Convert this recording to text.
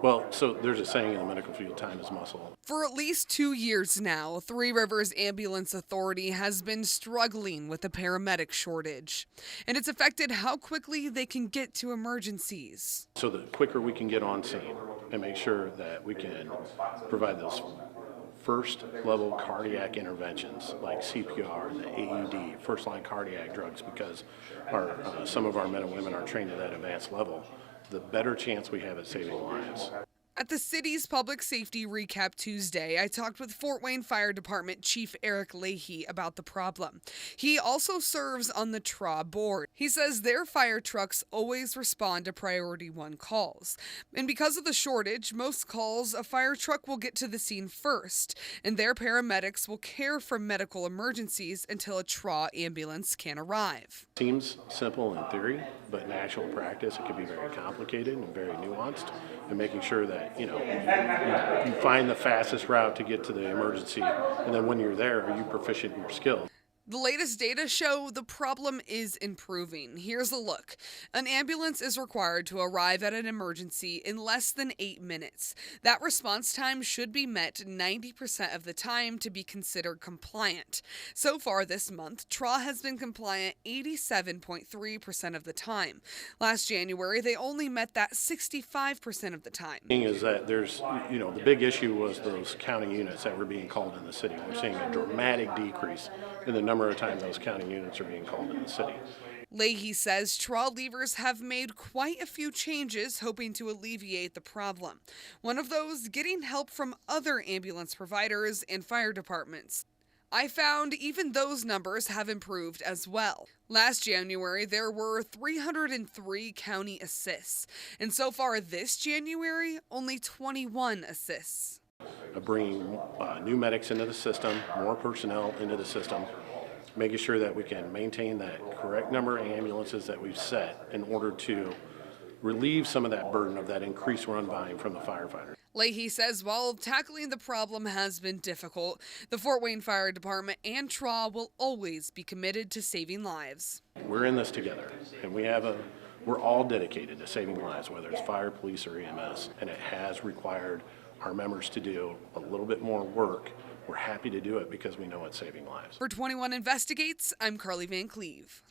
Well, so there's a saying in the medical field, time is muscle. For at least 2 years now, Three Rivers Ambulance Authority has been struggling with a paramedic shortage, and it's affected how quickly they can get to emergencies. So the quicker we can get on scene and make sure that we can provide those first level cardiac interventions like CPR, the AED, first line cardiac drugs, because some of our men and women are trained at that advanced level, the better chance we have at saving lives. At the city's Public Safety Recap Tuesday, I talked with Fort Wayne Fire Department Chief Eric Lahey about the problem. He also serves on the TRA board. He says their fire trucks always respond to Priority 1 calls. And because of the shortage, most calls, a fire truck will get to the scene first, and their paramedics will care for medical emergencies until a TRA ambulance can arrive. Seems simple in theory, but in actual practice, it can be very complicated and very nuanced. And making sure that, you find the fastest route to get to the emergency. And then when you're there, are you proficient in your skills? The latest data show the problem is improving. Here's a look. An ambulance is required to arrive at an emergency in less than 8 minutes. That response time should be met 90% of the time to be considered compliant. So far this month, TRA has been compliant 87.3% of the time. Last January, they only met that 65% of the time. The thing is that there's, the big issue was those county units that were being called in the city. We're seeing a dramatic decrease in the number of times those county units are being called in the city. Lahey says TRA leaders have made quite a few changes hoping to alleviate the problem. One of those, getting help from other ambulance providers and fire departments. I found even those numbers have improved as well. Last January, there were 303 county assists, and so far this January, only 21 assists. Bringing new medics into the system, more personnel into the system, making sure that we can maintain that correct number of ambulances that we've set in order to relieve some of that burden of that increased run volume from the firefighters. Lahey says while tackling the problem has been difficult, the Fort Wayne Fire Department and TRA will always be committed to saving lives. We're in this together, and we're all dedicated to saving lives, whether it's fire, police, or EMS, and it has required our members to do a little bit more work. We're happy to do it because we know it's saving lives. For 21 Investigates, I'm Carly Van Cleve.